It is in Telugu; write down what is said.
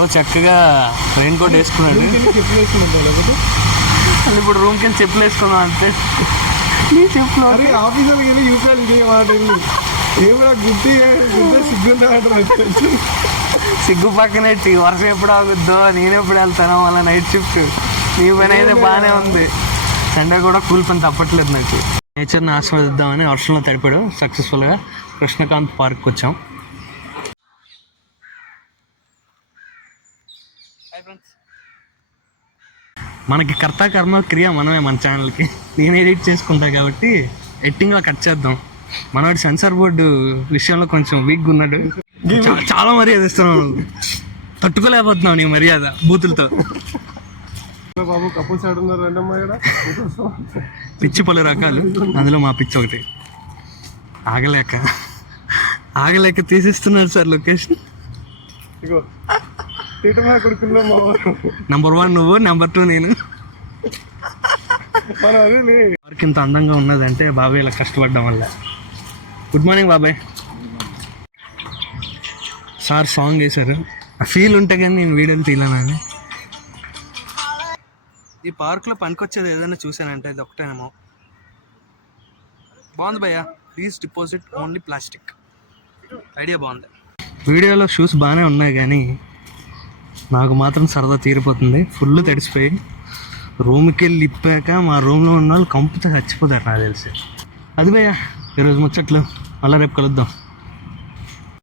బ్రో చక్కగా రెయిన్ కోట్ వేసుకున్నాడు. ఇప్పుడు రూమ్కి వెళ్ళి చెప్పులు వేసుకున్నాం అంతే. నీ చెప్పులు ఆఫీసర్కి వెళ్ళి యూకాలి ఇదే మాట ఏమన్నా గుడ్డి సిగ్గు పక్కనే వర్షం ఎప్పుడు ఆగుద్దో, నేను ఎప్పుడు వెళ్తానో మళ్ళీ నైట్ షిఫ్ట్. నీ పని అయితే బాగానే ఉంది. సండే కూడా కూల్ పని తప్పట్లేదు నాకు. నేచర్ని ఆస్వాదిద్దామని వర్షంలో తడిపాడు సక్సెస్ఫుల్గా. కృష్ణకాంత్ పార్క్కి వచ్చాం. మనకి కర్త కర్మ క్రియ మనమే మన ఛానల్కి. నేను ఎడిట్ చేసుకుంటా కాబట్టి ఎడిటింగ్లో కట్ చేద్దాం. మనవాడి సెన్సార్ బోర్డు విషయంలో కొంచెం వీక్గా ఉన్నాడు. చాలా మర్యాద ఇస్తున్నావు, తట్టుకోలేకపోతున్నావు నీ మర్యాద బూతులతో. బాబు కపుల్స్ ఆడున్నారు అంటే పిచ్చి పలు రకాలు, అందులో మా పిచ్చి ఒకటి. ఆగలేక తీసిస్తున్నారు సార్ లొకేషన్. ఇగో కొడుకున్నా నెంబర్ 1 నువ్వు, నెంబర్ 2 నేను. వారికి ఇంత అందంగా ఉన్నదంటే బాబాయ్ ఇలా కష్టపడ్డం వల్ల. గుడ్ మార్నింగ్ బాబాయ్. సార్ సాంగ్ వేశారు, ఆ ఫీల్ ఉంటే కానీ నేను వీడియోలు తీయలేను. ఈ పార్క్లో పనికొచ్చేది ఏదైనా చూసానంటే ఇది ఒకటేనేమో. బాగుంది భయ్యా, please deposit only plastic. Idea బాగుంది. వీడియోలో షూస్ బాగానే ఉన్నాయి కానీ నాకు మాత్రం సరదా తీరిపోతుంది. ఫుల్ తడిసిపోయి రూమ్కి వెళ్ళి ఇప్పాక మా రూమ్లో ఉన్న వాళ్ళు కంపుతో చచ్చిపోతారు నాకు తెలిసి. అది భయ్యా ఈరోజు ముచ్చట్లు. మళ్ళీ రేపు కలుద్దాం.